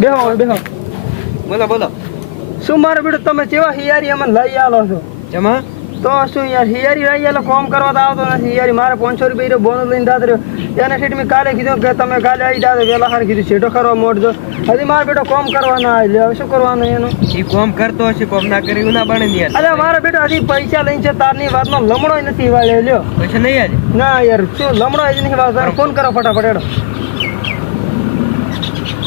બેહો બેહો. બોલો બોલો. શું મારે બેટો તમે કેવા હિયારી અમને લઈ આલો છો? જમા? તો શું યાર હિયારી લઈ આલો? કોમ કરવા તો આવતો નથી. હિયારી મારે પાંચસો રૂપિયા બોનસ લઈને દાદ રહ્યો. એને સીટ મેં કાલે કીધું કે તમે કાલે આવી દાદો વેલા હાર કીધું છેટો કરવા મોડજો હજી મારે બેટો કોમ કરવાનો આવી હવે શું કરવાનું એનું? એ કોમ કરતો હશે કોમ ના કરી ના બને યાર. અરે મારે બેટો હજી પૈસા લઈને છે તારની વાતનો લમડો નથી વાળે લ્યો. પૈસા નહીં આજે? ના યાર શું લમડો હજી નથી વાળતો ફોન કરો ફટાફટ એડો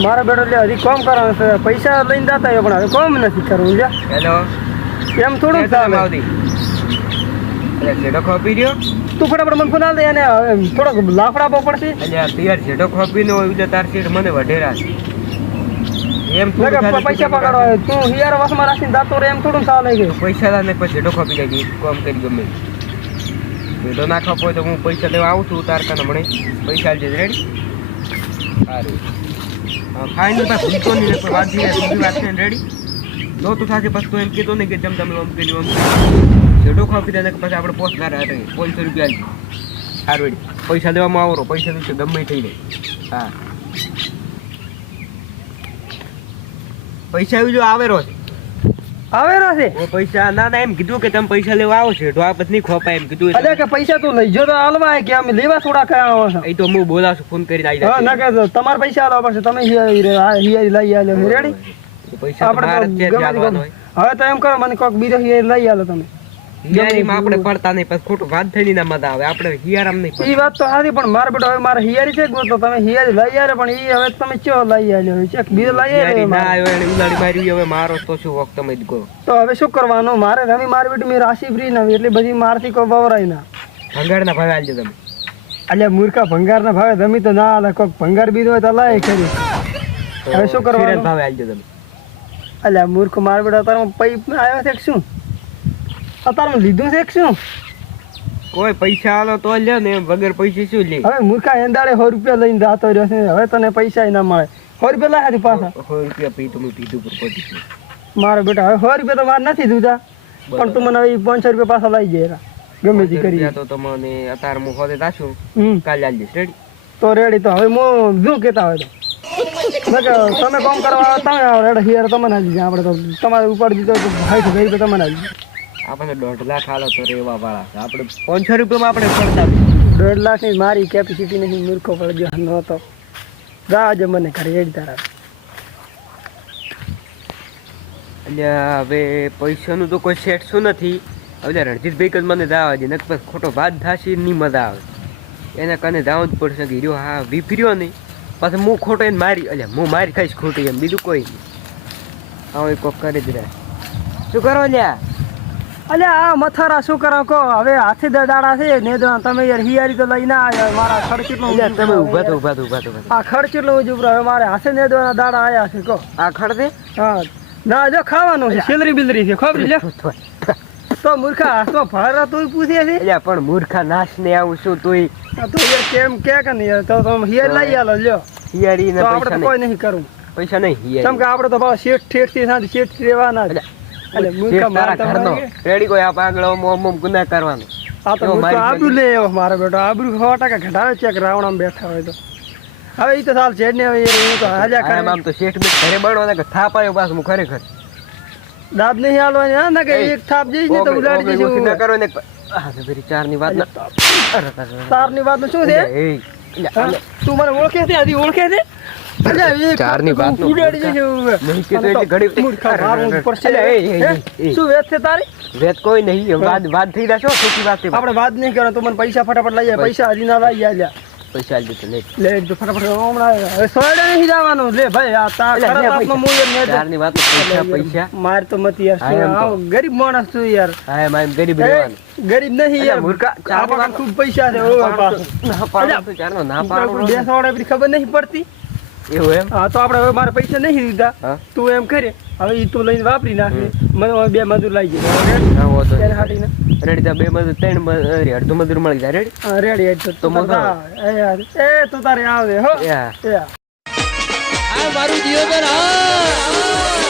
મારા બેટો લે હજી કોમ કરવાનું છે. પૈસા લઈને જતા હોય પણ હવે કોમ નથી કરવું લ્યો. હેલો. એમ થોડું ચાલે. આવતી અરે છેડો ખોપી રહ્યો તું ફટાફટ મને ફોન આલ દે અને થોડોક લાફડા આપવો પડશે. અલ્યા યાર છેડો ખોપી નો હોય તાર સીટ મને વઢેરા છે. એમ થોડું પૈસા પકડો તું હિયાર વાસમાં રાખીને જાતો રે એમ થોડું ચાલે કે પૈસા લાને પછી છેડો ખોપી જાય કોમ કરી ગમે. છેડો ના ખોપો તો હું પૈસા લેવા આવું છું તાર કને મને પૈસા આલજે રેડી સારું ફાઇનલ પાસ ભૂલતો નહીં ને વાત નહીં સીધી વાત છે રેડી નો તું સાથે પછી તો એમ કહેતો નહીં કે જમ તમે આમ કર્યું આમ છેડો દે કે પછી આપણે પોસ્ટ ના રહે પાંચસો રૂપિયા સારું રેડી પૈસા દેવામાં આવો પૈસા દિવસે ગમે થઈ જાય. હા. પૈસા જો આવેરો છે આવે છે? પૈસા ના ના એમ કીધું કે તમે પૈસા લેવા આવો છો. તો આ પછી નહીં એમ કીધું કે પૈસા તું લઈ જો તો કે અમે લેવા થોડા કયા આવો છો. એ તો હું બોલાશું ફોન કરીને આવી હા ના કે તમારે પૈસા આલવા પડશે. તમે હિયારી લઈ રેડી પૈસા હોય. હવે તો એમ કરો મને કોઈક બીજો હિયારી લઈ આલો તમે. હિયારીમાં આપણે પડતા નહીં પછી ખોટું વાત થઈ ના મજા આવે આપણે હિયારામ નહીં એ વાત તો સારી પણ મારે બેટો હવે મારે હિયારી છે ગોતો તમે હિયારી લઈ આવે પણ એ હવે તમે ચો લઈ આવ્યો છે બીજો લઈ આવ્યો ના આવ્યો એને ઉલાડી મારી હવે મારો તો શું વખત તમે જ કહો તો હવે શું કરવાનું? મારે રમી મારી બેટી મેં રાશિ ફ્રી નવી એટલી બધી મારથી કોઈ વવરાય ના. ભંગારના ભાવે આવજો તમે. અલ્યા મૂર્ખા ભંગારના ભાવે રમી તો ના હાલે કોઈક ભંગાર બીજો હોય તો લાય ખરી. હવે શું કરવાનું? ભાવે આવજો તમે. અલ્યા મૂર્ખ માર બેટા તારો પૈપ આવ્યો છે શું? અત્યારે લીધું છે શું? કોઈ પૈસા આલો તો લે ને વગર પૈસા શું લે? હવે મૂર્ખા એંદાળે સો રૂપિયા લઈને જાતો રહ્યો છે. હવે તને પૈસા ના મળે. સો રૂપિયા લાયા પાછા. સો રૂપિયા પી તો પીધું પર પડી. મારો બેટા હવે સો રૂપિયા તો મારે નથી દૂધા. પણ તું મને હવે પાંચસો રૂપિયા પાછા લઈ જાય ગમે તે કરી. તો તમને અત્યારે હું તાશું હમ. કાલે આલજે રેડી તો રેડી તો. હવે હું શું કહેતા હોય તો? તમે કોમ કરવા તમે રેડ હિયર તમને આપણે તો તમારે ઉપર દીધો તો ભાઈ ભાઈ તો તમને આવી જાય આપણને દોઢ લાખ હાલો તો રેવા વાળા આપણે પાંચસો રૂપિયામાં આપણે પડતા. દોઢ લાખની મારી કેપેસિટી નહીં મૂર્ખો પડજો નહોતો જાજે મને ઘરે એડ તારા. અલ્યા હવે પૈસાનું તો કોઈ સેટ શું નથી. હવે રણજીતભાઈ જ મને દાવા દે નક પણ ખોટો વાત થશે નહીં મજા આવે. એના કારણે જવું જ પડશે હીરો હા વિફર્યો નહીં. પાછું હું ખોટો એને મારી અલ્યા હું મારી ખાઈશ ખોટી એમ બીજું કોઈ નહીં. હા એ કોક કરી જ રહ્યા શું કરો લ્યા? અલ્યા આ મથારા શું કરો કહો? હવે હાથી દાડા છે ને તમે યાર હિયારી તો લઈને આવ્યા મારા ખર્ચ કેટલો તમે ઊભા તો ઊભા તો ઊભા તો આ એટલો ઊંચો ઉભરાયો. હવે મારે હાથે ને દાડા આયા છે કો આ ખડદે હા. ના જો ખાવાનું છે સેલરી બિલરી છે ખબર લે તો મૂર્ખા તો ભાર તું પૂછે છે? અલ્યા પણ મૂર્ખા નાશ ને આવું શું તુંય? તો યાર કેમ કે કે નહીં તો તમે હિયર લઈ આલો લ્યો. હિયારી ને પૈસા કોઈ નહીં કરું. પૈસા નહીં કેમ કે આપણે તો ભાવ શેઠ ઠેઠથી સાંજ શેઠ રહેવાના રેડી કોઈ આપ આગળ ઓમ ઓમ ઓમ ગુના કરવાનો. આ તો એવો મૂર્ખો મારી આબરૂ લે એવો મારો બેટો આબરૂ સો ટકા ઘટાડે છે કે રાવણામાં બેઠા હોય તો. હવે ઈ તો સાલ છે ને હવે યાર તો હાલ્યા કરે. આમ તો શેઠ બી ઘરે બળવાના કે થાપ આવ્યો પાછું હું ખરેખર. દાદ નહીં હાલવાની હા ને કે એક થાપ જઈશ ને તો ના જઈશ કરો ને વાત ના અરે, અરે, અરે. વાત શું છે? તું મને ઓળખે છે? ઓળખે છે? અલ્યા, એક ચારની ઉડાડી જઈશ એવું. નહીં કીધું એટલે ઘડી મૂર્ખા અરે, અરે, મારવું જ અરે. પડશે. અલ્યા, એ, એ, હે? એ, એ. શું વેત છે તારી વેત કોઈ નહીં વાત વાત થઈ જશો ખોટી વાત આપણે વાત નહીં કરો તું મને પૈસા ફટાફટ લઈ જાય પૈસા હજી ના લઈ જાય પૈસા આલી દેતો લે લે ફટાફટ હમણાં હવે નહીં જવાનું લે ભાઈ આ તાર પૈસા. મૂળ. વાત પૈસા પૈસા માર તો મત યાર. આવો ગરીબ માણસ છું યાર હા ગરીબ રહેવાનું ગરીબ નહીં યાર મૂર્ખા, આપણા ખૂબ પૈસા છે. ના પાડો ના પાડો ખબર નહીં પડતી એવું એમ? હા તો આપણે હવે મારે પૈસા નહીં દીધા તું એમ કરે હવે ઈ તું લઈને વાપરી નાખે મને હવે બે મજૂર લઈ જાય ના હોતો ત્યારે હાટીને. રેડી બે મજૂર ત્રણ અડધું મજૂર મળી જાય રેડી? હા રેડી તો તો તું એ યાર એ તું તારે આવે હો. યા એ આ. મારું દિયોદર હા